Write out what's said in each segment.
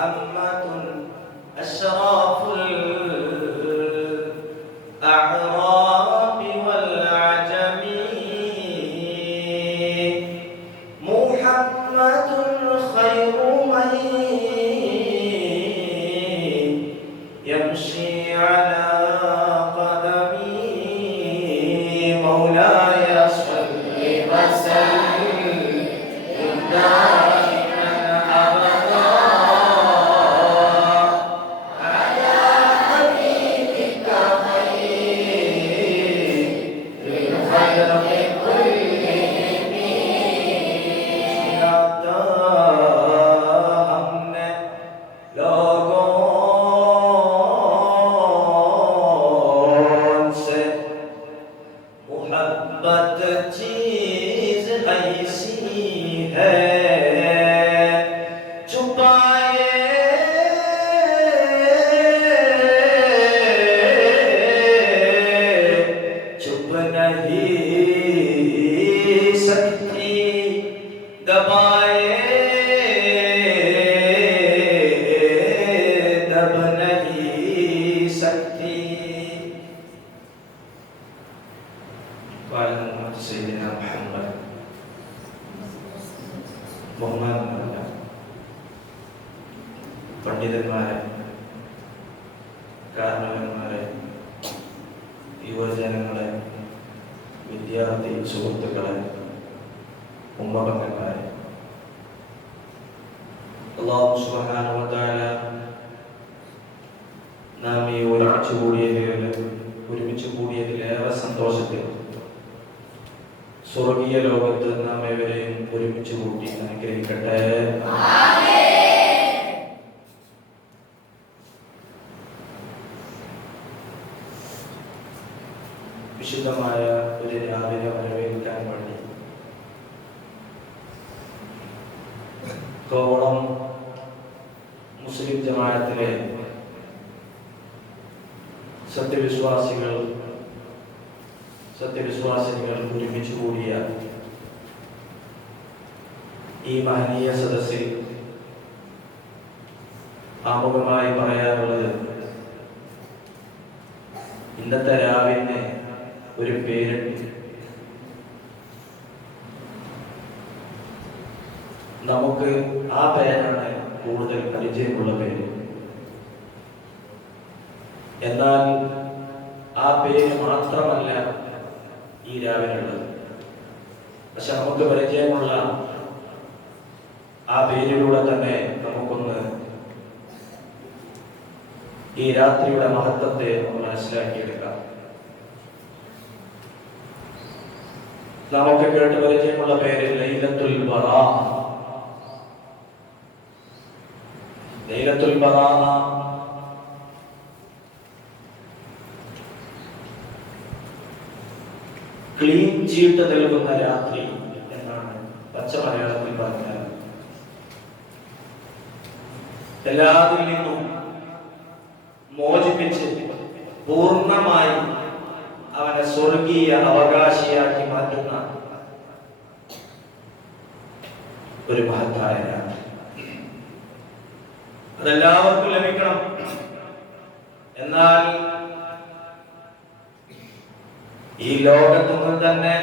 محمد أشرف الأعراب والعجم محمد خير من يمشي على قدمي مولاي صل وسلم دائما أبدا على حبيبك خير الخلق كلهم हमने लोगों से मोहब्बत चीज ऐसी है छुपाए छुप नहीं सकती दबाए दब नहीं सकती സയ്യിദനാ മുഹമ്മദ് ബഹുമാനമുള്ള പണ്ഡിതന്മാരെ, കാരണവന്മാരെ, യുവജനങ്ങളെ, വിദ്യാർത്ഥി സുഹൃത്തുക്കളെ, ഉമ്മപങ്കന്മാരെ, അല്ലാഹു സുബ്ഹാനഹു വ തആല നാം ഈ ഒരുമിച്ച് കൂടിയതിലേറെ സന്തോഷത്തിൽ സ്വർഗീയ ലോകത്ത് നാം ഏവരെയും ഒരുമിച്ച് കൂട്ടി അനുഗ്രഹിക്കട്ടെ. വിശുദ്ധമായ ഒരു രാവിലെ വരവേൽക്കാൻ വേണ്ടി കോവളം മുസ്ലിം ജമാഅത്തിലെ സത്യവിശ്വാസികൾ ഒരുമിച്ച് കൂടിയ ഈ മഹനീയ സദസ്സിൽ ആമുഖമായി പറയാനുള്ളത്, ഇന്നത്തെ രാവിലെ ഒരു പേരുണ്ട്. നമുക്ക് ആ പേരാണ് കൂടുതൽ പരിചയമുള്ള പേര്. എന്നാൽ ആ പേര് മാത്രമല്ല ഈ രാവിലുള്ളത്. പക്ഷെ നമുക്ക് പരിചയമുള്ള ആ പേരിലൂടെ തന്നെ നമുക്കൊന്ന് ഈ രാത്രിയുടെ മഹത്വത്തെ നമ്മൾ മനസ്സിലാക്കിയെടുക്കാം. നമുക്ക് കേട്ട് പരിചയമുള്ള പേര് ലൈലത്തുൽ ബറാഅ. ലൈലത്തുൽ ബറാഅ ക്ലീൻ ചീട്ട് നൽകുന്ന രാത്രി എന്നാണ് പച്ച മലയാളത്തിൽ പറഞ്ഞാൽ. എല്ലാത്തിൽ നിന്നും മോചിപ്പിച്ച് പൂർണ്ണമായി അവനെ സ്വർഗീയ അവകാശിയാക്കി മാറ്റുന്ന ഒരു മഹത്തായ രാത്രി. അതെല്ലാവർക്കും ലഭിക്കണം. എന്നാൽ ഈ ലോകത്തു നിന്ന് തന്നെ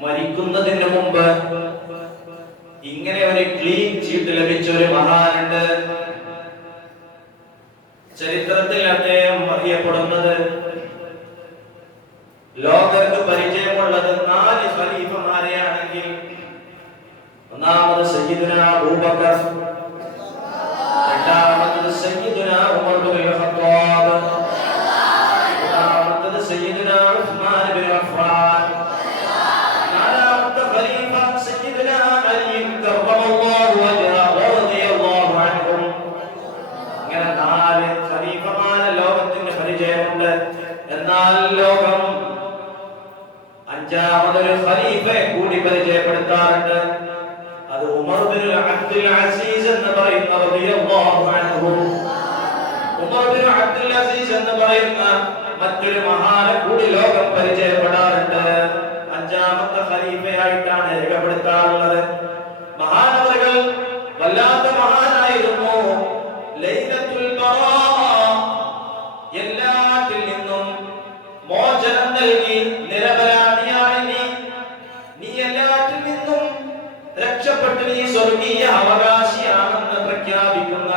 മരിക്കുന്നതിന് മുമ്പ് ഇങ്ങനെ ഒരു ക്ലീൻ ചീട്ട് ലഭിച്ച ഒരു മഹാനുണ്ട്. ചരിത്രത്തിൽ അദ്ദേഹം അറിയപ്പെടുന്നത്, ലോകർക്ക് പരിചയമുള്ളത് 4 ഖലീഫമാരെയാണെങ്കിൽ ഒന്നാമത് സയ്യിദുനാ അബൂബക്കർ, രണ്ടാമത് സയ്യിദുനാ ഉമർ ബിൻ ഖത്താബ്, മൂന്നാമത് സയ്യിദുനാ ഉസ്മാൻ ബിൻ അഫ്ഫാൻ, നാലാമത്തെ ഖലീഫ സയ്യിദുനാ അലി കറമല്ലാഹു വജ്ഹഹു റളിയല്ലാഹു അൻഹു. ഇങ്ങനെ 4 ഖലീഫമാരെ ലോകത്തിന് പരിചയമുണ്ട്. എന്നാൽ ലോകം അഞ്ചാമതൊരു ഖലീഫയെ കൂടി പരിചയപ്പെടുത്താറുണ്ട്. അത് ഉമർ ബിൻ അബ്ദുൽ അസീസ് എന്ന് പറയുന്ന റളിയല്ലാഹു അൻഹു. ഉമർ ബിൻ അബ്ദുൽ അസീസ് എന്ന് പറയുന്ന മറ്റൊരു മഹാനെ കൂടി ലോകം പരിചയപ്പെടാറുണ്ട്. അഞ്ചാമത്തെ ഖലീഫയായിട്ടാണ് രേഖപ്പെടുത്താറുള്ളത്. മഹാനവറുകൾ വല്ലാത്ത മഹാനായിരുന്നു. ലൈലത്തുൽ ബറാഅ, എല്ലാറ്റിൽ നിന്നും മോചനം നൽകി നിരപരാധിയാണ് നീ എല്ലാറ്റിൽ നിന്നും രക്ഷപ്പെട്ട് നീ സ്വർഗീയ അവകാശിയാണെന്ന് പ്രഖ്യാപിക്കുന്ന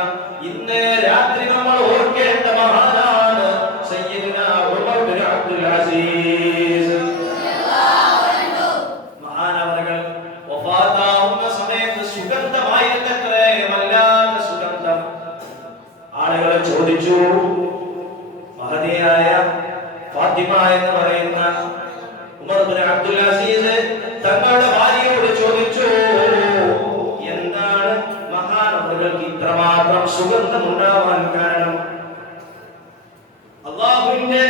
ഇന്ന് രാത്രി നമ്മൾ ഓർക്കേണ്ട മഹാനാണ് സയ്യിദുനാ ഉമർ ബിൻ അബ്ദുൽ അസീസ്. മഹാനവറുകൾ വഫാത്താവുന്ന സമയത്ത് സുഗന്ധമായിരുന്നത്രേ, വല്ലാത്ത സുഗന്ധം. ആളുകൾ ചോദിച്ചു, മഹതിയായ ഫാത്തിമ എന്ന് പറയുന്ന ഉമർ ബിൻ അബ്ദുൽ അസീസ് തങ്ങളുടെ ഭാര്യയോട് ചോദിച്ചു, എന്താണ് മഹാനവറുകൾക്ക് ഇത്രമാത്രം സുഗന്ധം ഉണ്ടാവാൻ കാരണം? അല്ലാഹുവിന്റെ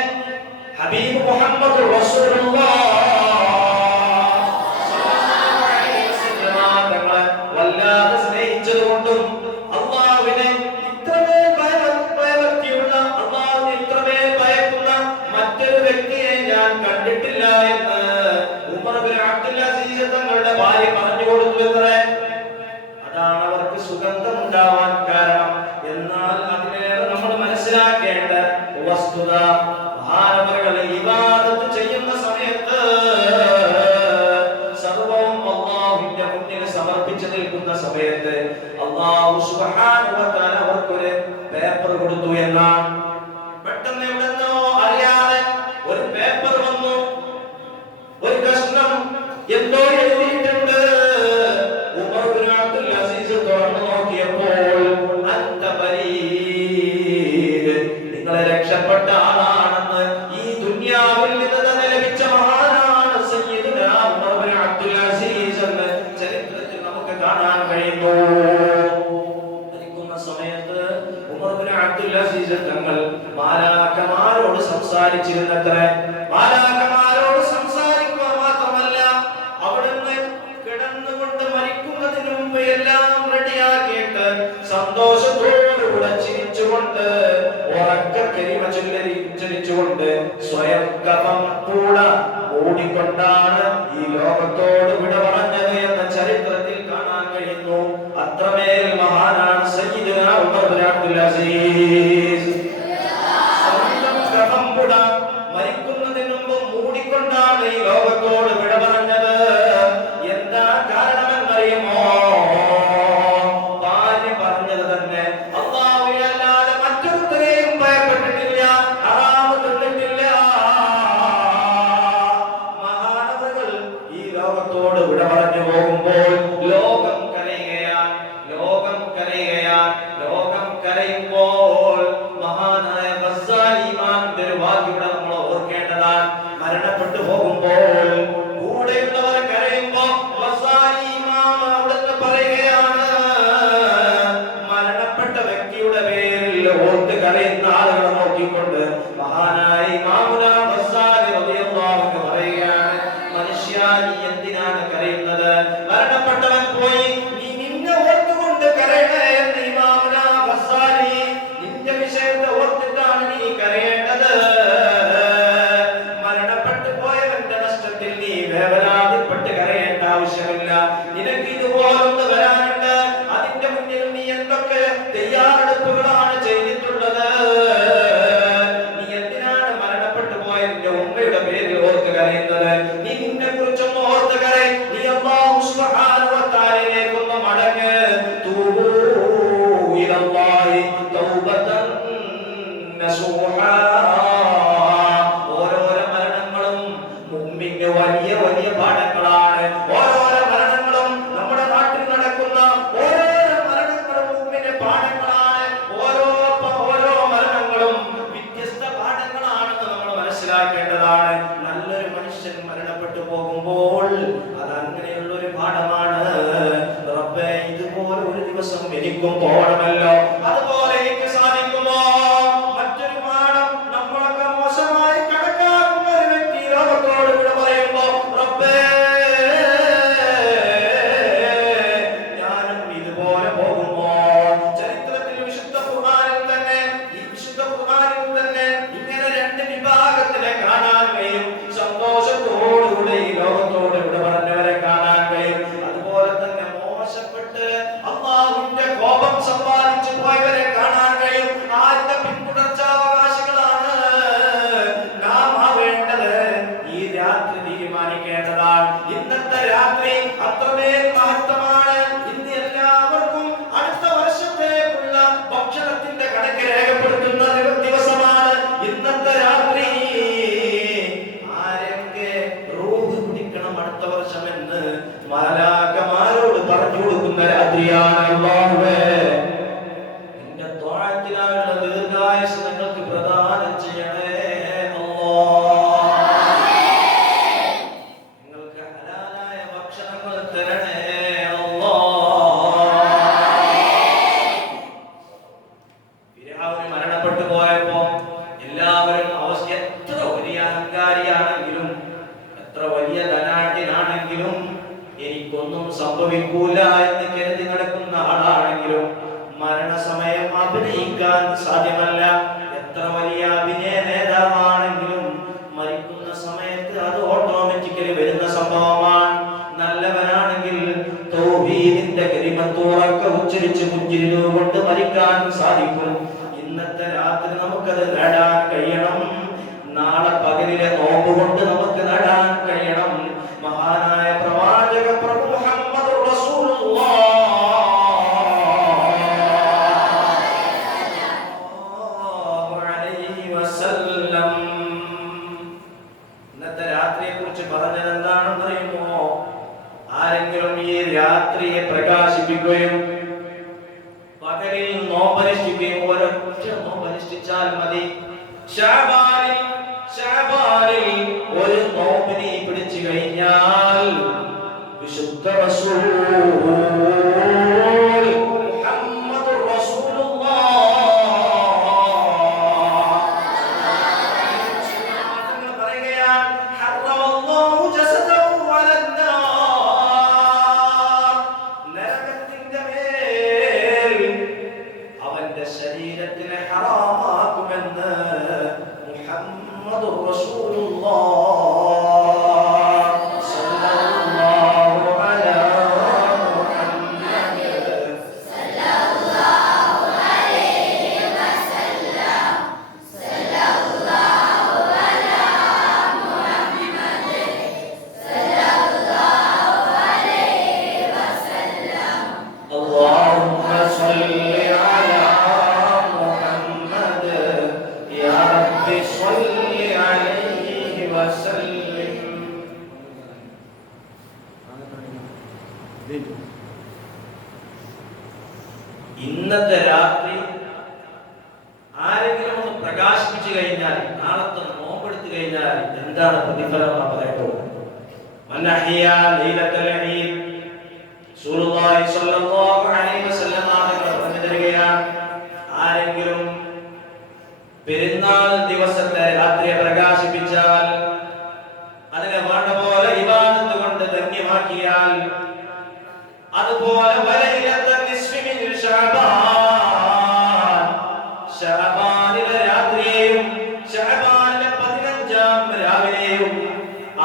ഹബീബ് മുഹമ്മദ് റസൂലുള്ളാഹ് സ്വല്ലല്ലാഹു അലൈഹി വസല്ലം തങ്ങളെ വല്ലാതെ സ്നേഹിച്ചതുകൊണ്ടും അല്ലാഹുവിനെ ഇത്രമേൽ ഭയഭക്തിയുള്ള, അല്ലാഹുവിനെ ഇത്രമേൽ ഭയക്കുന്ന മറ്റൊരു വ്യക്തിയെ ഞാൻ കണ്ടിട്ടില്ല എന്ന് ഉമർ ബിൻ അബ്ദുൽ അസീസ് തങ്ങളുടെ ഭാര്യ പറഞ്ഞു കൊടുത്തു എത്രേ. അതാണ് അവർക്ക് സുഗന്ധം ഉണ്ടാവാൻ കാരണം. എന്നാൽ അതിലേറെ നമ്മൾ മനസ്സിലാക്കേണ്ട വസ്തുത, മഹാനവറുകൾ ഇബാദത്ത് ചെയ്യുന്ന സമയത്ത് സർവവും അല്ലാഹുവിന്റെ മുന്നിൽ സമർപ്പിച്ചു നിൽക്കുന്ന സമയത്ത് അല്ലാഹു സുബ്ഹാനഹു വ തആല അവർക്കൊരു പേപ്പർ കൊടുത്തു എന്നാണ്. പെട്ടെന്ന് എവിടെന്നോ അറിയാതെ ഒരു പേപ്പർ വന്നു, ഒരു കഷ്ണം എന്തോ എഴുതിയിട്ടുണ്ട്. ഉമർ ബിൻ അബ്ദുൽ അസീസ് തുറന്നു നോക്കിയപ്പോൾ അന്ത ബരീദ്, നിങ്ങളെ രക്ഷപ്പെട്ട ആളാണെന്ന് ഈ ദുനിയാവിൽ നിന്ന് തന്നെ ലഭിച്ച മഹാനാണ് സയ്യിദുനാ ഉമർ ബിൻ അബ്ദുൽ അസീസ് എന്ന് ചരിത്രത്തിൽ നമുക്ക് കാണാൻ കഴിയുന്നു. മരിക്കുന്ന സമയത്ത് ഉമർ ബിൻ അബ്ദുൽ അസീസ് തങ്ങൾ മാലാഖമാരോട് സംസാരിച്ചിരുന്നത്രേ. മാലാഖമാരോട് സംസാരിക്കുക മാത്രമല്ല, അവിടുന്ന് കിടന്നുകൊണ്ട് മരിക്കുന്നതിന് മുമ്പ് എല്ലാം റെഡിയാക്കിയിട്ട് സന്തോഷത്തോടുകൂടെ ചിരിച്ചുകൊണ്ട് ഉറക്കെ കലിമ ചൊല്ലിച്ചുകൊണ്ട് സ്വയം കഫം കൂടെ ഓടിക്കൊണ്ടാണ് ഈ ലോകത്തോട് വിട പറഞ്ഞത് എന്ന ചരിത്രത്തിൽ കാണാൻ കഴിയുന്നു. അത്രമേൽ മഹാനാണ് സയ്യിദുനാ ഉമർ ബിൻ അബ്ദുൽ അസീസ്. സ്വന്തം കഫം കൂടെ മരിക്കുന്നതിന് മുമ്പ് മൂടിക്കൊണ്ടാണ് ഈ ലോകത്തോട് വിട പറഞ്ഞത്. എന്താ കാരണമെന്നറിയുമോ? ഭാര്യ പറഞ്ഞത് തന്നെ, അല്ലാഹുവിനെ അല്ലാതെ മറ്റൊരുത്തരെയും ഭയപ്പെട്ടിട്ടില്ല, ഹറാമ് തിന്നിട്ടില്ല. മഹാനവറുകൾ ഈ ലോകത്തോട് വിട പറഞ്ഞു പോകുമ്പോൾ ലോകം കരയുകയാണ്, ലോകം കരയുകയാണ്. ലോകം കരയുമ്പോൾ മഹാനായ ഗസ്സാലി ഇമാമിന്റെ ഒരു വാക്യം നമ്മൾ ഓർക്കേണ്ടതാണ്. മരണപ്പെട്ടു പോകുമ്പോൾ കൂടെയുള്ളവർ കരയുമ്പോൾ ഗസ്സാലി ഇമാം അവിടുന്ന് പറയുകയാണ്, മരണപ്പെട്ട വ്യക്തിയുടെ പേരിൽ ഓർത്ത് കരയുന്ന ആളുകളെ നോക്കിക്കൊണ്ട് മഹാനായ ഇമാമുനാ ഗസ്സാലി റളിയല്ലാഹു അൻഹു പറയുകയാണ്, മനുഷ്യ നീ എന്തിനാണ് കരയുന്നത്? മരണപ്പെട്ടവൻ പോയി, നീ നിന്നെ ഓർത്തുകൊണ്ട് കരയണേ എന്ന് ഇമാമുനാ ഗസ്സാലി, നിന്റെ വിഷയത്തെ ഓർത്തിട്ടാണ് നീ കരയേണ്ടത്. മരണപ്പെട്ടു പോയവന്റെ നഷ്ടത്തിൽ നീ വേവലാതിപ്പെട്ട് കരയേണ്ട ആവശ്യമില്ല. നിനക്ക് ഇതുപോലൊന്ന് വരാനുണ്ട്. അതിന്റെ മുന്നിൽ നീ എന്തൊക്കെ തയ്യാറെടുപ്പുകളാണ് ചെയ്തിട്ടുള്ളത്? നീ എന്തിനാണ് മരണപ്പെട്ടു പോയ നിന്റെ ഉമ്മയുടെ പേരിൽ ഓർത്ത് കരയുന്നത്? നീ നിന്നെ കുറിച്ചൊന്ന് ഓർത്ത് കരയ്. നീ അല്ലാഹു സുബ്ഹാനഹു വ തആലയിലേക്കൊന്ന് മടങ്ങ്. തൂബൂ ഇലല്ലാഹി തൗബതൻ നസൂഹാ. ഓരോരോ മരണങ്ങളും മുഅ്മിന് വലിയ വലിയ പാഠങ്ങളാണ്. ഓരോരോ മരണങ്ങളും നമ്മുടെ നാട്ടിൽ നടക്കുന്ന ഓരോരോ മരണങ്ങളും മുഅ്മിന് പാഠങ്ങളാണ്. ഓരോ മരണങ്ങളും വ്യത്യസ്ത പാഠങ്ങളാണെന്ന് നമ്മൾ മനസ്സിലാക്കേണ്ടതാണ്. നല്ലൊരു മനുഷ്യൻ മരണപ്പെട്ടു പോകുമ്പോൾ അത് അങ്ങനെയുള്ള ഒരു പാഠമാണ്. റബ്ബേ, ഇതുപോലെ ഒരു ദിവസം എനിക്കും പോകണമല്ലോ, അതുപോലെ എനിക്ക് സാധിക്കുമോ? മറ്റൊരു പാഠം, നമ്മളൊക്കെ മോശമായി കണക്കാക്കുന്ന ഒരു വ്യക്തി ലോകത്തോട് വിട പറയുമ്പോ, റബ്ബേ ഞാനും ഇതുപോലെ പോകുമോ? ചരിത്രത്തിൽ വിശുദ്ധ ഖുർആനിൽ തന്നെ ഇങ്ങനെ രണ്ട് വിഭാഗത്തിലെ കാണാൻ കഴിയും. സന്തോഷത്തോടുകൂടി ഈ ലോകത്തോട് വിട പറഞ്ഞവരെ കാണാൻ കഴിയും. അതുപോലെ തന്നെ മോശപ്പെട്ട് അല്ലാഹുവിന്റെ കോപം സമ്പാദിച്ചു പോയവരെ കാണാൻ മരണസമയം അഭിനയിക്കാൻ സാധ്യമല്ല. എത്ര വലിയ അഭിനയ നേതാവാണെങ്കിലും മരിക്കുന്ന സമയത്ത് അത് ഓട്ടോമാറ്റിക്കലി വരുന്ന സംഭവമാണ്. നല്ലവനാണെങ്കിൽ തൗഹീദിന്റെ കലിമത്ത് ഉറക്കെ ഉച്ചരിച്ച് പുഞ്ചിരികൊണ്ട് മരിക്കാൻ സാധിക്കും. ഇന്നത്തെ രാത്രി നമുക്കത് നേടാൻ കഴിയണം. നാളെ പകലിലെ നോമ്പ് കൊണ്ട് നമുക്ക് നേടാൻ കഴിയണം. മഹാനായ പ്രവാചക പ്രഭു മുഹമ്മദ് റസൂലുള്ളാഹി അലൈഹി വസല്ലം ഇന്നത്തെ രാത്രിയെ കുറിച്ച് പറഞ്ഞത് എന്താണെന്ന് അറിയുമോ? ആരെങ്കിലും ഈ രാത്രിയെ പ്രകാശിപ്പിക്കുകയും പകലിൽ നോമ്പനുഷ്ഠിക്കുകയും ഒരൊറ്റ നോമ്പനുഷ്ഠിച്ചാൽ മതി. ശഅബാനിൽ ഒരു നോമ്പിനെ പിടിച്ചു കഴിഞ്ഞാൽ വിശുദ്ധ റസൂൽ മുഹമ്മദ് റസൂലുള്ളാഹി പറയുകയാണ്, ഹറമല്ലാഹു ജസദഹു അലന്നാർ, നരകത്തിന്റെ മേൽ അവന്റെ ശരീരത്തിനെ ഹറാമാക്കുമെന്ന് മുഹമ്മദ് റസൂലുള്ളാഹി സല്ലല്ലാഹു അലാ മുഹമ്മദ് സല്ലല്ലാഹു അലൈഹി വസല്ലം സല്ലല്ലാഹു അലാ മുഹമ്മദ് സല്ലല്ലാഹു അലൈഹി വസല്ലം അല്ലാഹുമ്മ സ്വല്ലി അലാ മുഹമ്മദ് യാ റബ്ബി സ്വല്ലി അലൈഹി വസല്ലം. ഇന്നത്തെ രാത്രി ആരെങ്കിലും ഒന്ന് പ്രകാശിപ്പിച്ചു കഴിഞ്ഞാൽ, നാളത്തെ നോമ്പെടുത്തു കഴിഞ്ഞാൽ എന്താണ് പ്രതിഫലം പറയട്ടോ? മൻഅഹിയ ലൈലത്തുൽ ഈദ് റസൂലുള്ളാഹി സ്വല്ലല്ലാഹു അലൈഹി വസല്ലം പറഞ്ഞു തരികയാണ്, ആരെങ്കിലും പെരുന്നാൾ ദിവസത്തെ രാത്രിയെ പ്രകാശിപ്പിച്ചാൽ, അതിനെ വേണ്ട പോലെ ഇബാദത്ത് കൊണ്ട് ധന്യമാക്കിയാൽ, അതുപോലെ വലൈലത്തുൽ നിസ്ഫി മിൻ ശഅബാൻ, ശഅബാനിലെ രാത്രിയെയും ശഅബാനിലെ 15-ാം രാവിലെയും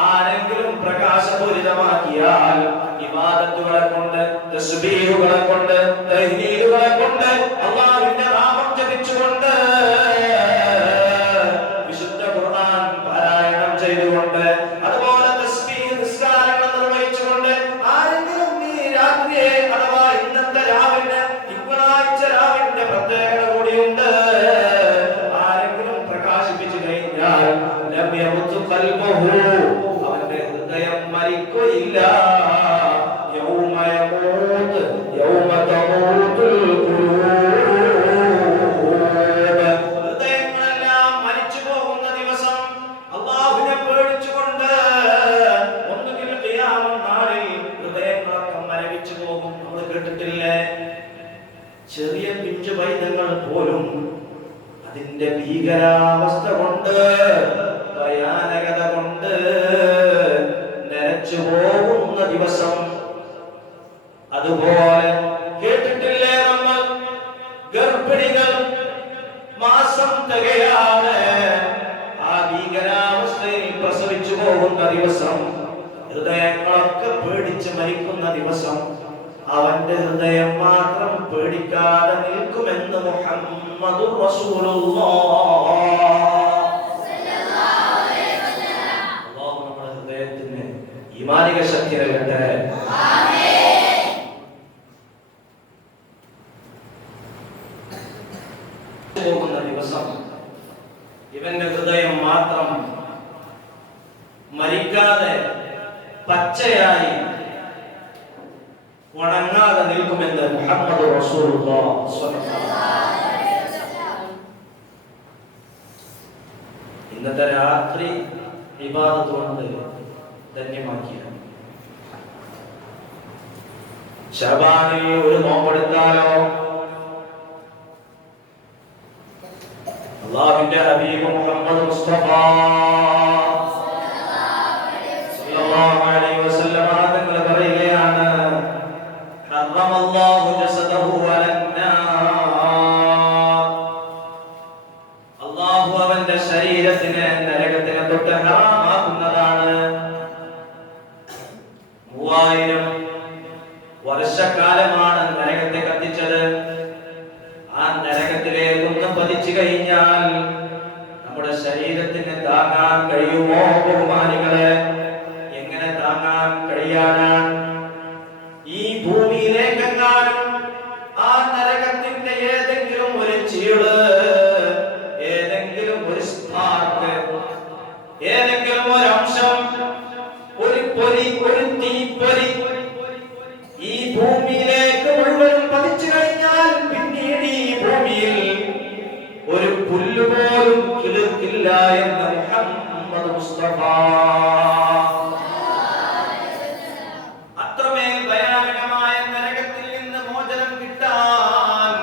ആരെങ്കിലും പ്രകാശപൂരിതമാക്കിയാൽ, ഇബാദത്തുകളെ കൊണ്ട്, തസ്ബീഹുകളെ കൊണ്ട്, തഹ്ലീലുകളെ കൊണ്ട്, അല്ലാഹുവിന്റെ നാമം ജപിച്ചുകൊണ്ട്, വിശുദ്ധ ഖുർആൻ പാരായണം ചെയ്തുകൊണ്ട്, അതുപോലെ തസ്ബീഹ് നിസ്കാരങ്ങൾ നിർവഹിച്ചുകൊണ്ട് ആരെങ്കിലും ഈ രാത്രിയെ അഥവാ ഇന്നത്തെ രാവിലെ, തിങ്കളാഴ്ച രാവിന്റെ പ്രത്യേകത കൂടിയുണ്ട്, ആരെങ്കിലും പ്രകാശിപ്പിച്ചു കഴിഞ്ഞാൽ ലം യമുത് ഖൽബുഹു, അവന്റെ ഹൃദയം മരിക്കുകയില്ല. യൗമ യമൂത് യൗമ തമൂതുൽ ഖുലൂബ്, ഹൃദയങ്ങളെല്ലാം മരിച്ചു പോകുന്ന ദിവസം, അല്ലാഹുവിനെ പേടിച്ചുകൊണ്ട്. ഒന്നുകിൽ ഖിയാമത്ത് നാളിൽ ഹൃദയങ്ങളൊക്കെ മരവിച്ചു പോകും. നമ്മൾ കേട്ടിട്ടില്ലേ? ചെറിയ പിഞ്ചു പൈതങ്ങൾ പോലും അതിന്റെ ഭീകരാവസ്ഥ കൊണ്ട്, ഭയാനകത കൊണ്ട് നരച്ചു പോകുന്ന ദിവസം. അതുപോലെ കേട്ടിട്ടില്ലേ നമ്മൾ, ഗർഭിണികൾ മാസം തികയാതെ ആ ഭീകരാവസ്ഥയിൽ പ്രസവിച്ചു പോകുന്ന ദിവസം, ഹൃദയങ്ങളൊക്കെ പേടിച്ച് മരിക്കുന്ന ദിവസം, അവന്റെ ഹൃദയം മാത്രം പേടിക്കാതെ നിൽക്കുമെന്ന് മുഹമ്മദുർ റസൂലുള്ളാഹി സല്ലല്ലാഹു അലൈഹി വസല്ലം. അല്ലാഹു നമ്മുടെ ഹൃദയത്തിന് ഈമാനിക ശക്തി നൽകട്ടെ. ആമീൻ. പോകുന്ന ദിവസം ഇവന്റെ ഹൃദയം മാത്രം മരിക്കാതെ പച്ചയായി ഉണങ്ങാതെ നിൽക്കുമെന്ന് മുഹമ്മദ് റസൂലുള്ളാഹി സ്വല്ലല്ലാഹു അലൈഹി വസല്ലം. ഇന്നത്തെ രാത്രി ഇബാദത്ത് കൊണ്ട് ധന്യമാക്കിയ ശഅബാനിൽ ഒരു നോമ്പെടുത്താലോ, അല്ലാഹുവിന്റെ ഹബീബ് മുഹമ്മദ് മുസ്തഫ സല്ലല്ലാഹു അലൈഹി വസല്ലം തങ്ങൾ പറയുകയാണ്, ഹറമല്ലാഹു ജസദഹു അലന്നാർ, പതിച്ചു കഴിഞ്ഞാൽ നമ്മുടെ ശരീരത്തിന് താങ്ങാൻ കഴിയുമോ ബഹുമാനികളെ? എങ്ങനെ താങ്ങാൻ കഴിയാനാണ്? ഈ ഭൂമിയിലേക്കെങ്ങാനും ആ നരകത്തിന്റെ ഏതെങ്കിലും ഒരു ചീള്, ഏതെങ്കിലും ഒരു സ്പാർക്ക്, ഏതെങ്കിലും ഒരു അംശം, ഒരു പൊരി, ഒരു തീപ്പൊരി ഈ ഭൂമിയിലേക്ക് മുഴുവൻ പതിച്ചു കഴിഞ്ഞാൽ പിന്നീട് ഈ ഭൂമിയിൽ ഒരു പുല്ലുപോലും കിളിർക്കില്ല എന്ന് മുഹമ്മദ് മുസ്തഫ. അത്രമേൽ ഭയാനകമായ നരകത്തിൽ നിന്ന് മോചനം കിട്ടാൻ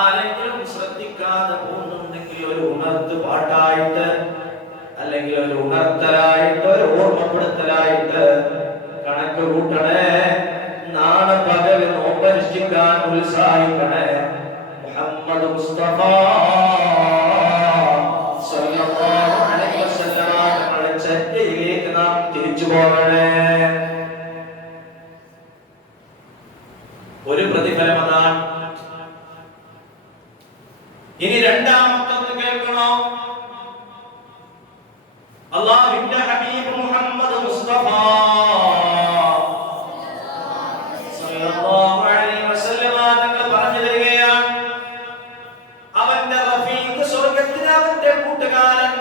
ആരെങ്കിലും ശ്രദ്ധിക്കാതെ പോകുന്നുണ്ടെങ്കിൽ ഒരു ഉണർത്ത് പാട്ടായിട്ട്, അല്ലെങ്കിൽ ഒരു ഉണർത്തലായിട്ട്, ഒരു ഓർമ്മപ്പെടുത്തലായിട്ട് കണക്ക് കൂട്ടണേ. നാളെ പകൽ നോമ്പനുഷ്ഠിക്കാൻ ഉത്സാഹിക്കണേ. മുഹമ്മദ് മുസ്തഫ സല്ലല്ലാഹു അലൈഹി വസല്ലം തങ്ങളുടെ ചര്യയിലേക്ക് നാം തിരിച്ചു പോകണേ. ഒരു പ്രതിഫലം അതാണ്. ഇനി രണ്ടാമത്തെ കേൾക്കണോ? അല്ലാഹുവിന്റെ ഹബീബ് മുഹമ്മദ് മുസ്തഫ സല്ലല്ലാഹു അലൈഹി വസല്ലം തങ്ങൾ പറഞ്ഞു തരികയാണ്, അവന്റെ റഫീഖ് സ്വർഗ്ഗത്തിൽ അവന്റെ കൂട്ടുകാരൻ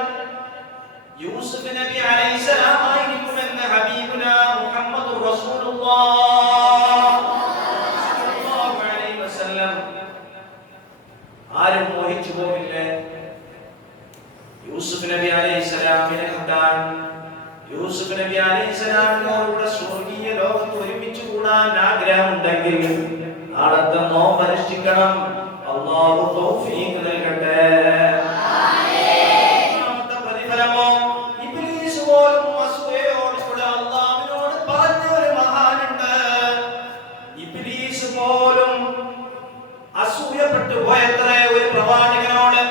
യൂസുഫ് നബി അലൈഹിസ്സലാം ആയിരിക്കുമെന്ന് ഹബീബുന മുഹമ്മദ് റസൂലുള്ളാഹ് സല്ലല്ലാഹു അലൈഹി വസല്ലം. ആരും മോഹിച്ചു പോകില്ലേ യൂസുഫ് നബി അലൈഹിസ്സലാമിനെ കണ്ടാൽ? യൂസുഫ് നബി അലൈഹിസ്സലാമിനോടുകൂടെ സ്വർഗീയ ലോകത്ത് ഒരുമിച്ച് കൂടാൻ ആഗ്രഹമുണ്ടെങ്കിൽ നാളത്തെ നോമ്പ് അനുഷ്ഠിക്കണം. അല്ലാഹു തൗഫീഖ് നൽകട്ടെ. ആമീൻ. പ്രതിഫലമോ? ഇബ്ലീസ് പോലും അസൂയയോടുകൂടെ അല്ലാഹുവിനോട് പറഞ്ഞ ഒരു മഹാനുണ്ട്. ഇബ്ലീസ് പോലും അസൂയപ്പെട്ടു പോയത്രേ ഒരു പ്രവാചകനോട്.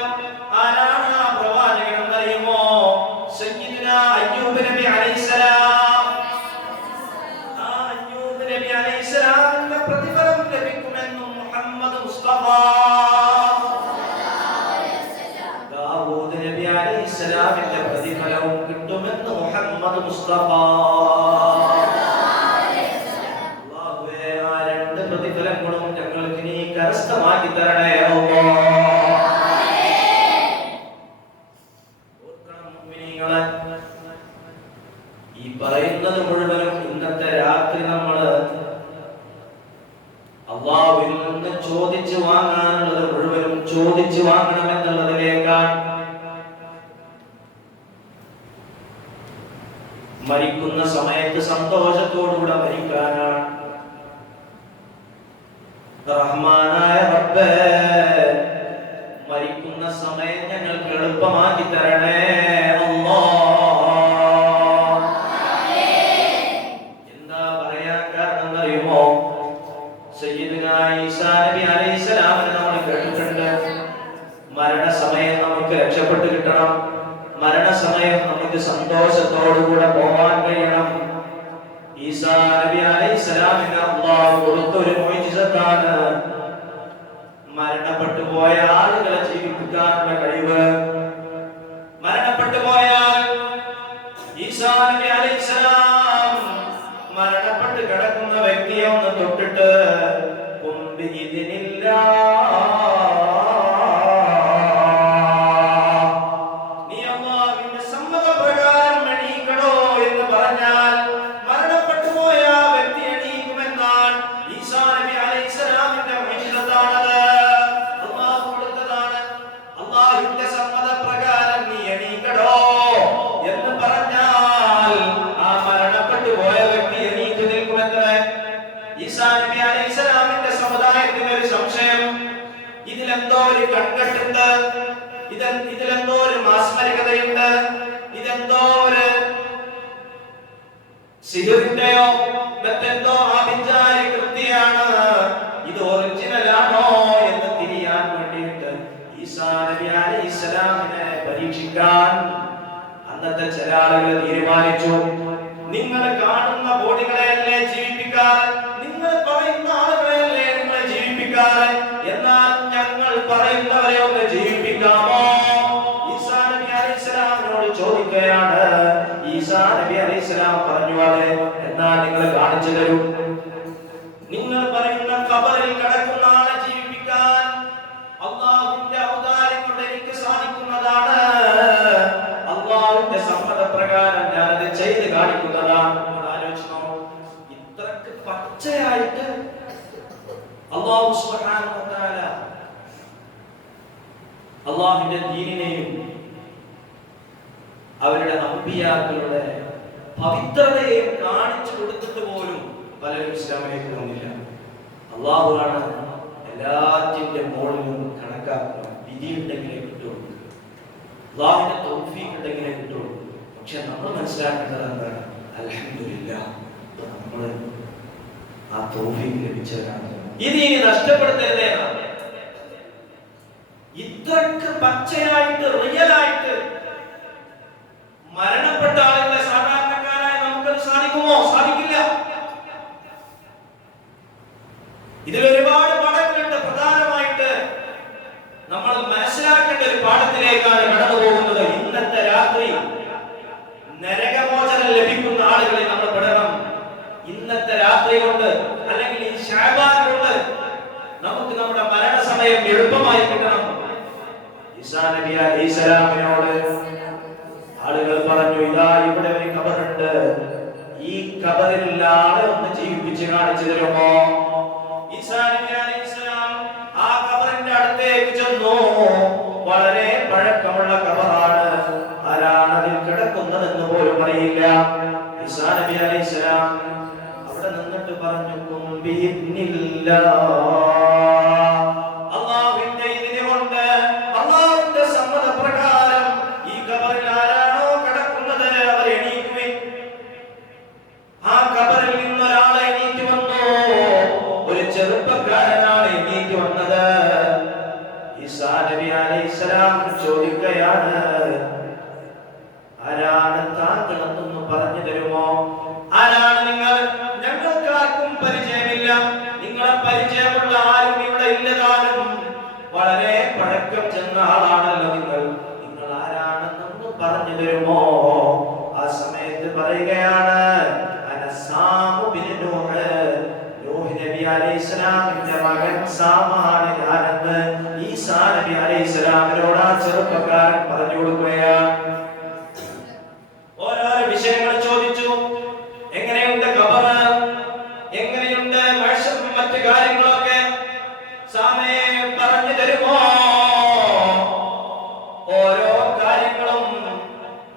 ആരാണ് ആ പ്രവാചകൻ എന്നറിയുമോ? സയ്യിദുനാ അയ്യൂബ് നബി അലൈഹിസ്സലാം. ആ അയ്യൂബ് നബി അലൈഹിസ്സലാമിന്റെ പ്രതിഫലം ലഭിക്കുമെന്നും മുഹമ്മദ് മുസ്തഫ. ദാവൂദ് നബി അലൈഹിസ്സലാമിന്റെ പ്രതിഫലവും കിട്ടുമെന്ന് മുഹമ്മദ് മുസ്തഫ. അല്ലാഹുവേ, ആ രണ്ട് പ്രതിഫലങ്ങളും ഞങ്ങൾക്ക് നീ കരസ്ഥമാക്കി തരണേ അല്ലാഹ്. ഈ പറയുന്നത് മുഴുവനും ഇന്നത്തെ രാത്രി നമ്മള് അല്ലാഹുവിൽ നിന്ന് ചോദിച്ചു വാങ്ങാനുള്ളത് മുഴുവനും ചോദിച്ചു വാങ്ങണമെന്നുള്ളതിലേക്കാണ്. മരിക്കുന്ന സമയത്ത് സന്തോഷത്തോടുകൂടെ മരിക്കാനാണ്. റഹ്മാനായ റബ്ബേ, മരിക്കുന്ന സമയം ഞങ്ങൾക്ക് എളുപ്പമാക്കി തരണേ അല്ലാഹ്. എന്താ പറയാൻ കാരണം എന്നറിയുമോ? സയ്യിദുനാ ഈസാ നബി അലൈഹിസ്സലാമിനെ നമ്മൾ കേട്ടിട്ടുണ്ട്. മരണസമയം നമുക്ക് രക്ഷപ്പെട്ട് കിട്ടണം, മരണസമയം നമുക്ക് സന്തോഷത്തോടുകൂടെ പോകാൻ കഴിയണം. ഈസാ നബി അലൈഹിസ്സലാമിന് അല്ലാഹു കൊടുത്ത ഒരു മുഅ്ജിസത്താണ് മരണപ്പെട്ടു പോയ ആളുകളെ ജീവിപ്പിക്കാനുള്ള കഴിവ്. മരണപ്പെട്ടു പോയാൽ ഈസാ നബി അലൈഹിസ്സലാം മരണപ്പെട്ട് കിടക്കുന്ന വ്യക്തിയെ ഒന്ന് തൊട്ടിട്ട് നീ അല്ലാഹുവിന്റെ സമ്മതപ്രകാരം എണീക്കണോ എന്ന് പറഞ്ഞാൽ മരണപ്പെട്ടു പോയ വ്യക്തി എണീക്കുമെന്നാണ്. ഈസാ നബി അലൈഹിസ്സലാമിന്റെ മുഅ്ജിസത്താണത്. അല്ലാഹു കൊടുത്തതാണ്. അല്ലാഹുവിന്റെ സമ്മതപ്രകാരം നീ എണീക്കണോ എന്ന് പറഞ്ഞാൽ ആ മരണപ്പെട്ടു പോയ വ്യക്തി എണീറ്റ് നിൽക്കുമെത്രേ. ഈസാ നബി അലൈഹിസ്സലാമിന്റെ സമുദായത്തിന് ഒരു സംശയം, ഇതിലെന്തോ ഒരു കൺകെട്ടുണ്ട്, ഇതിലെന്തോ ഒരു മാസ്മരികതയുണ്ട്, ഇതെന്തോ ഒരു സിഹിറിന്റെയോ മറ്റെന്തോ ആഭിചാരി കൃത്യാണ്, ഇത് ഒറിജിനൽ ആണോ എന്ന് തിരിയാൻ വേണ്ടിയിട്ട് ഈസാ നബി അലൈഹിസ്സലാമിനെ പരീക്ഷിക്കാൻ അന്നത്തെ ചില ആളുകൾ തീരുമാനിച്ചു. നിങ്ങൾ കാണുന്ന ബോഡികളെയല്ലേ ജീവിപ്പിക്കാറ്, നിങ്ങൾ പറയുന്ന ആളുകളെയല്ലേ നിങ്ങൾ ജീവിപ്പിക്കാറ്, എന്നാൽ ഞങ്ങൾ പറയുന്നവരെ ഒന്ന് പറഞ്ഞു, അതെ, എന്നാൽ നിങ്ങൾ കാണിച്ചു തരൂ. നിങ്ങൾ പറയുന്ന ഖബറിൽ കിടക്കുന്ന ആളെ ജീവിപ്പിക്കാൻ അല്ലാഹുവിന്റെ ഔദാര്യം കൊണ്ട് എനിക്ക് സാധിക്കുന്നതാണ്. അല്ലാഹുവിന്റെ സമ്മതപ്രകാരം ഞാൻ അത് ചെയ്ത് കാണിക്കുന്നതാണ്. ആലോചിച്ചോ, ഇത്രക്ക് പച്ചയായിട്ട് അല്ലാഹു സുബ്ഹാനഹു വ തആല അല്ലാഹുവിന്റെ ദീനിനെയും അവരുടെ അമ്പിയാക്കളുടെ പവിത്രതയെയും കാണിച്ചു കൊടുത്തിട്ട് പോലും പലരും ഇസ്ലാമിലേക്ക് വന്നില്ല. അല്ലാഹുവാണ് എല്ലാറ്റിന്റെ മുകളിലും കണക്കാക്കുക. വിധി ഉണ്ടെങ്കിലേ കിട്ടുള്ളൂ, അല്ലാഹുവിന്റെ തൗഫീഖ് ഉണ്ടെങ്കിലേ കിട്ടുള്ളൂ. പക്ഷെ നമ്മൾ മനസ്സിലാക്കേണ്ടത് എന്താണ്? അൽഹംദുലില്ലാഹ്, നമ്മൾ ആ തൗഫീഖ് ലഭിച്ചവരാണ്. ഇനി നഷ്ടപ്പെടുത്തരുതേ. ഇത്രക്ക് പച്ചയായിട്ട് റിയലായിട്ട് മരണപ്പെട്ട ആളുകളെ സാധാരണക്കാരായ നമുക്കത് സാധിക്കുമോ? സാധിക്കില്ല. ഇതിൽ ഒരുപാട് പാഠങ്ങളുണ്ട്. പ്രധാനമായിട്ട് നമ്മൾ മനസ്സിലാക്കേണ്ട ഒരു പാഠത്തിലേക്കാണ് കടന്നു പോകുന്നത്. ഇന്നത്തെ രാത്രി നരകമോചനം ലഭിക്കുന്ന ആളുകളെ നമ്മൾ പെടണം. ഇന്നത്തെ രാത്രി കൊണ്ട് അല്ലെങ്കിൽ ഈ ശഅബാൻ കൊണ്ട് നമുക്ക് നമ്മുടെ മരണസമയം എളുപ്പമായി കിട്ടണം. ഈസാ നബി അലൈഹിസ്സലാമിനോട് ആളുകൾ പറഞ്ഞു, ഇതാ ഇവിടെ ഒരു ഖബറുണ്ട്, ഈ ഖബറിൽ ആളെ ഒന്ന് ജീവിപ്പിച്ച് കാണിച്ചു തരുമോ? ഈസാ നബി അലൈഹിസ്സലാം ആ ഖബറിന്റെ അടുത്തേക്ക് ചെന്നു. വളരെ പഴക്കമുള്ള ഖബറാണ്. ആരാണ് അതിൽ കിടക്കുന്നതെന്ന് പോലും അറിയില്ല. ഈസാ നബി അലൈഹിസ്സലാം അവിടെ നിന്നിട്ട് പറഞ്ഞു, അല്ലാഹുവിന്റെ ഇതിനെ കൊണ്ട്, അല്ലാഹുവിന്റെ സമ്മതപ്രകാരം ഈ ഖബറിൽ ആരാണോ കിടക്കുന്നത് അവർ എണീക്കുവിൻ. ആ ഖബറിൽ നിന്ന് ഒരാൾ എണീറ്റ് വന്നു. ഒരു ചെറുപ്പക്കാരനാണ് എണീറ്റ് വന്നത്. ഈസാ നബി അലൈഹിസ്സലാം ചോദിക്കുകയാണ്, ആരാണ് താങ്കൾ എന്നൊന്ന് പറഞ്ഞു തരുമോ? ആരാണ് നിങ്ങൾ? ഞങ്ങൾക്കാർക്കും പരിചയമില്ല. നിങ്ങളെ പരിചയമുള്ള ആരും ഇവിടെ ഇല്ലതാനും. വളരെ പഴക്കം ചെന്ന ആളാണല്ലോ നിങ്ങൾ. നിങ്ങൾ ആരാണെന്നൊന്ന് പറഞ്ഞു തരുമോ? ആ സമയത്ത് പറയുകയാണ്, അനസാമു ബിൻ നൂഹ്, നൂഹ് നബി അലൈഹിസ്സലാമിന്റെ മകൻ സാമാണ് ഞാനെന്ന് ഈസാ നബി അലൈഹിസ്സലാമിനോട് ആ ചെറുപ്പക്കാരൻ പറഞ്ഞു കൊടുക്കുകയാണ്. ഓരോ വിഷയങ്ങൾ ചോദിച്ചു. എങ്ങനെയുണ്ട് ഖബറ്? എങ്ങനെയുണ്ട് മഹ്ശറും മറ്റു കാര്യങ്ങളൊക്കെ? സാമയെ പറഞ്ഞു തരുമോ? ഓരോ കാര്യങ്ങളും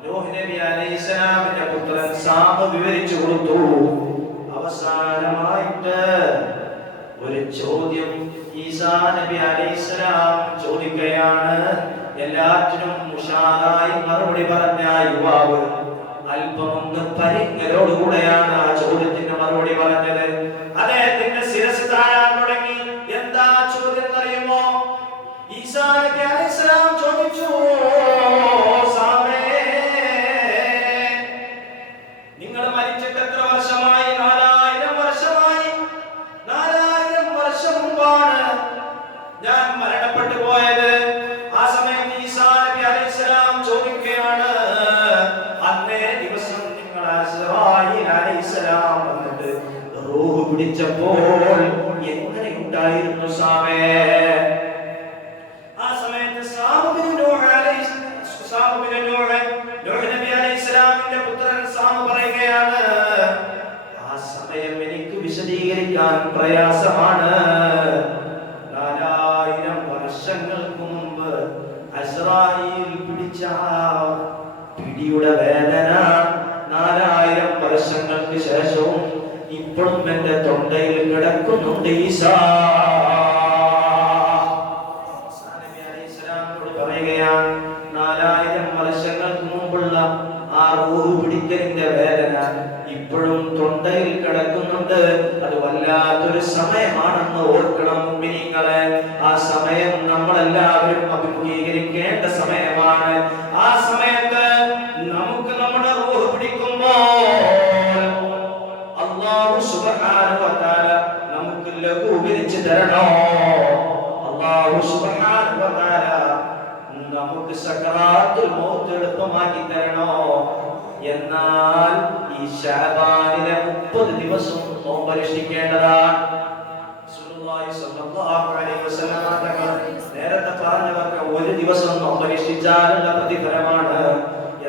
നൂഹ് നബി അലൈഹിസ്സലാമിന്റെ പുത്രൻ സാമ വിവരിച്ചു കൊടുത്തു. അവസാനമായിട്ട് ഒരു ചോദ്യം ഈസാ നബി അലൈഹിസ്സലാം ചോദിക്കുകയാണ്. എല്ലാറ്റിനും ഉഷാറായി മറുപടി പറഞ്ഞ യുവാവ് അല്പമൊന്ന് പരിങ്ങലോടുകൂടെയാണ് ആ ചോദ്യത്തിന് മറുപടി പറഞ്ഞത്. അദ്ദേഹത്തിന്റെ ശിരസ് താഴാൻ തുടങ്ങി. എന്താ ചോദ്യം അറിയുമോ? ഈസാ നബി അലൈഹിസ്സലാം ചോദിച്ചു, സാമേ, നിങ്ങൾ മരിച്ചിട്ട് എത്ര വർഷമായി? 4000 വർഷമായി. 4000 വർഷം മുമ്പാണ് ഞാൻ മരണപ്പെട്ടു പോയത്. ആ സമയത്ത് ഈസാ നബി അലൈഹിസ്സലാം ചോദിക്കുകയാണ്, അന്നേ ദിവസം നിങ്ങൾ അസ്റായീൽ അലൈഹിസ്സലാം വന്നിട്ട് റൂഹ് പിടിച്ചപ്പോൾ എങ്ങനെയുണ്ടായിരുന്നു സാമേ? ആ സമയത്ത് നൂഹ് നബി അലൈഹിസ്സലാമിന്റെ പുത്രൻ സാമ പറയുകയാണ്, ആ സമയം എനിക്ക് വിശദീകരിക്കാൻ പ്രയാസമാണ്. 4000 വർഷങ്ങൾക്ക് മുമ്പ് അസ്റായീൽ പിടിച്ച പിടിയുടെ വേദന 4000 വർഷങ്ങൾക്ക് ശേഷവും ഇപ്പോഴും എന്റെ തൊണ്ടയിൽ കിടക്കുന്നുണ്ട്. ഈസാ നബി അലൈഹിസ്സലാമിനോട് പറയുകയാണ്, 4000 വർഷങ്ങൾക്ക് മുമ്പുള്ള ആ റൂഹ് പിടിക്കലിന്റെ വേദന ഇപ്പോഴും തൊണ്ടയിൽ കിടക്കുന്നുണ്ട്. അത് വല്ലാത്തൊരു സമയമാണെന്ന് ഓർക്കണം മുഅ്മിനീങ്ങളെ. ആ സമയം നമ്മളെല്ലാവരും അഭിമുഖീകരിക്കേണ്ട സമയമാണ്. ആ സമയത്ത് നമുക്ക് നമ്മുടെ റൂഹ് പിടിക്കുമ്പോൾ അല്ലാഹു സുബ്ഹാനഹു വ തആല നമുക്ക് ലഘൂകരിച്ച് തരണോ? അല്ലാഹു സുബ്ഹാനഹു വ തആല നമുക്ക് സക്കറാത്തുൽ മൗത്ത് എളുപ്പമാക്കി തരണോ? എന്നാൽ ഈ ശഅബാനിലെ 30 ദിവസം നോമ്പനുഷ്ഠിക്കേണ്ടതാണ്. റസൂലുള്ളാഹി സ്വല്ലല്ലാഹു അലൈഹി വസല്ലം തങ്ങൾ നേരത്തെ പറഞ്ഞവർക്ക് ഒരു ദിവസം നോമ്പനുഷ്ഠിച്ചാലുള്ള പ്രതിഫലമാണ്.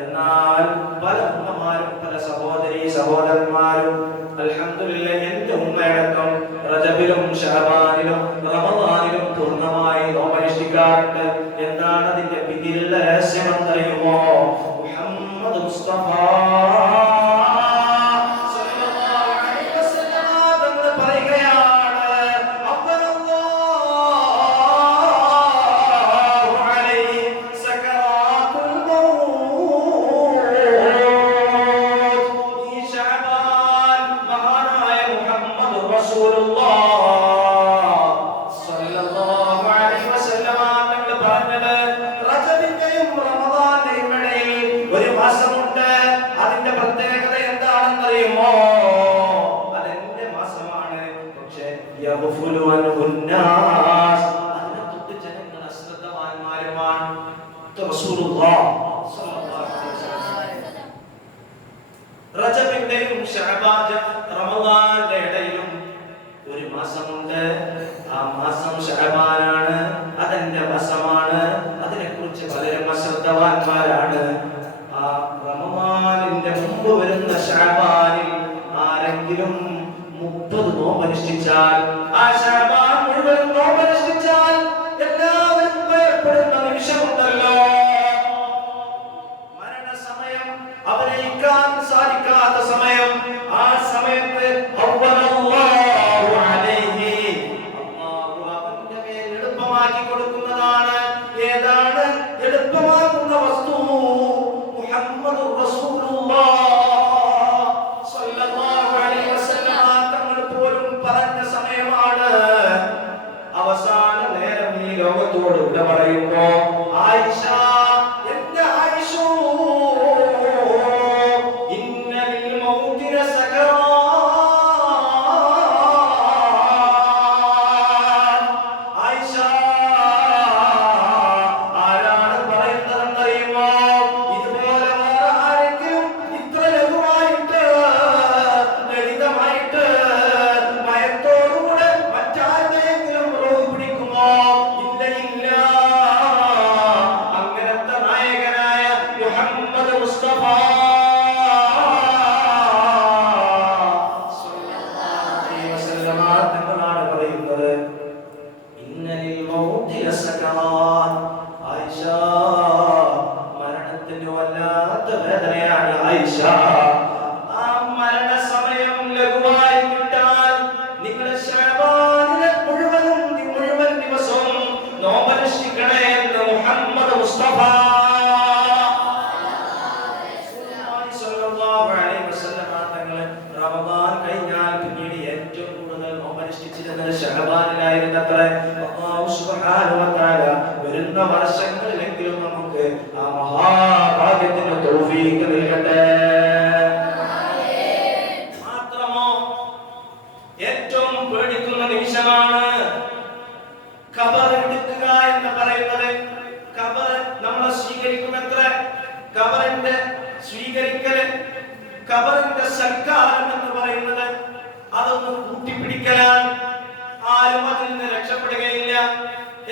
എന്നാൽ പല ഉമ്മമാരും പല സഹോദരന്മാരും അൽഹംദുലില്ലാഹ് എന്റെ ഉമ്മയടക്കം റജബിലും ശഅബാനിലും റമളാനിലും പൂർണ്ണമായി നോമ്പനുഷ്ഠിക്കാറുണ്ട്. എന്താണ് അതിന്റെ പിന്നിലുള്ള രഹസ്യം എന്നറിയുമോ? മുഹമ്മദ് മുസ്തഫ റജബിന്റെയും റമളാന്റെ ഇടയിലും ഒരു മാസമുണ്ട്. ആ മാസം ശഅബാനാണ്, അതെന്റെ മാസമാണ്. അതിനെക്കുറിച്ച് പലരും അശ്രദ്ധവാന്മാരാണ്. ആ റമളാനിന്റെ മുമ്പ് വരുന്ന ശഅബാനിൽ ആരെങ്കിലും 30 നോമ്പനുഷ്ഠിച്ചാൽ, ആ ശഅബാൻ മുഴുവൻ നോമ്പനുഷ്ഠിച്ചാൽ എല്ലാവരും ഭയപ്പെടുന്ന നിമിഷമുണ്ടല്ലോ, മരണസമയം, അഭിനയിക്കാൻ സാധിക്കാത്ത സമയം. ആ സമയത്ത് അല്ലാഹു അവന്റെ മേൽ എളുപ്പമാക്കി കൊടുക്കുന്നതാണ്. ഏതാണ് എളുപ്പമാക്കുന്ന വസ്തു? മുഹമ്മദുർ റസൂലുള്ളാഹ് സ്വല്ലല്ലാഹു അലൈഹി വസല്ലം തങ്ങൾ പോലും പറഞ്ഞ സമയമാണ്. അവസാന നേരം ഈ ലോകത്തോട് വിട പറയുമ്പോ ആയിഷ, എന്റെ ആയിഷ, ഇന്നലിൽ മൗതിന സകറാൻ. ആയിഷ, ആരാണ് പറയുന്നതെന്നറിയുമോ? ഇതുപോലെ വേറെ ആരെങ്കിലും ഇത്ര ലഘുവായിട്ട് ലളിതമായിട്ട് ഭയത്തോടുകൂടെ മറ്റാരുടെയെങ്കിലും റോഗ് പിടിക്കുമോ? ഇല്ല, ഇല്ല. അങ്ങനത്തെ നായകനായ മുഹമ്മദ് മുസ്തഫ തങ്ങളാണ് പറയുന്നത്, ഇന്നലിൽ മൗതി ലസകറാൻ. ആയിഷ, മരണത്തിന് വല്ലാത്ത വേദനയാണ് ആയിഷ. ആ മരണസമയം ലഘുവായി കിട്ടാൻ നിങ്ങൾ ശഅബാനിലെ മുഴുവൻ ദിവസവും നോമ്പനുഷ്ഠിക്കണേ എന്ന് മുഹമ്മദ് മുസ്തഫ സ്വല്ലല്ലാഹു അലൈഹി വസല്ലം തങ്ങൾ റമദാൻ കഴിഞ്ഞാൽ പിന്നീട് ഏറ്റവും കൂടുതൽ നോമ്പനുഷ്ഠിച്ചിരുന്നത് ശഅബാനിലായിരുന്നത്രേ. അല്ലാഹു സുബ്ഹാനഹു വ തആല വരുന്ന വർഷങ്ങളിലെങ്കിലും നമുക്ക് ആ മഹാഭാഗ്യത്തിന് തൗഫീഖ് നൽകട്ടെ. മാത്രമോ ഏറ്റവും പേടിക്കുന്ന നിമിഷമാണ് ഖബർ എടുക്കുക എന്ന് പറയുന്നത്. ഖബർ നമ്മളെ സ്വീകരിക്കുമെത്ര. ഖബറിന്റെ സ്വീകരിക്കൽ, ഖബറിന്റെ സൽക്കാരം എന്ന് പറയുന്നത് അതൊന്ന് കൂട്ടിപ്പിടിക്കലാണ്. ആരും അതിൽ നിന്ന് രക്ഷപ്പെടുകയില്ല,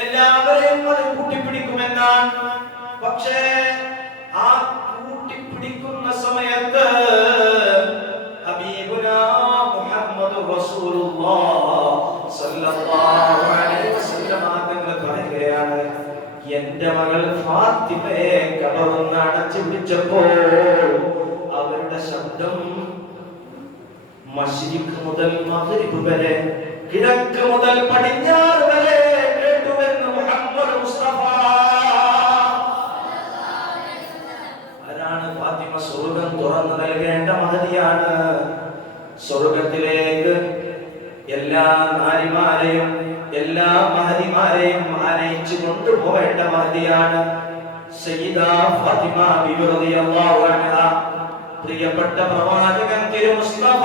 എല്ലാവരെയും അത് കൂട്ടിപ്പിടിക്കുമെന്നാണ്. പക്ഷേ ആ കൂട്ടിപ്പിടിക്കുന്ന സമയത്ത് ഹബീബുനാ മുഹമ്മദ് റസൂലുള്ളാഹ് സ്വല്ലല്ലാഹു അലൈഹി വസല്ലം തങ്ങൾ പറയുകയാണ്, എന്റെ മകൾ ഫാത്തിമയെ ഖബറിൽ അടച്ചു പിടിച്ചപ്പോൾ അവരുടെ ശബ്ദം മശ്രിഖ് മുതൽ മഗ്രിബ് വരെ, കിഴക്ക് മുതൽ പടിഞ്ഞാറ് വരെ കേട്ടുവെന്ന് മുഹമ്മദ് മുസ്തഫ. ആരാണ് ഫാത്തിമ? സ്വർഗ്ഗം തുറന്നു നൽകേണ്ട മഹതിയാണ്. സ്വർഗ്ഗത്തിലേക്ക് എല്ലാ നാരിമാരെയും എല്ലാ മഹതിമാരെയും ആനയിച്ചു കൊണ്ടുപോകേണ്ട മഹതിയാണ് സയ്യിദ ഫാത്തിമ ബിബി റളിയല്ലാഹു അൻഹ. പ്രിയപ്പെട്ട പ്രവാചകൻ തിരു മുസ്തഫ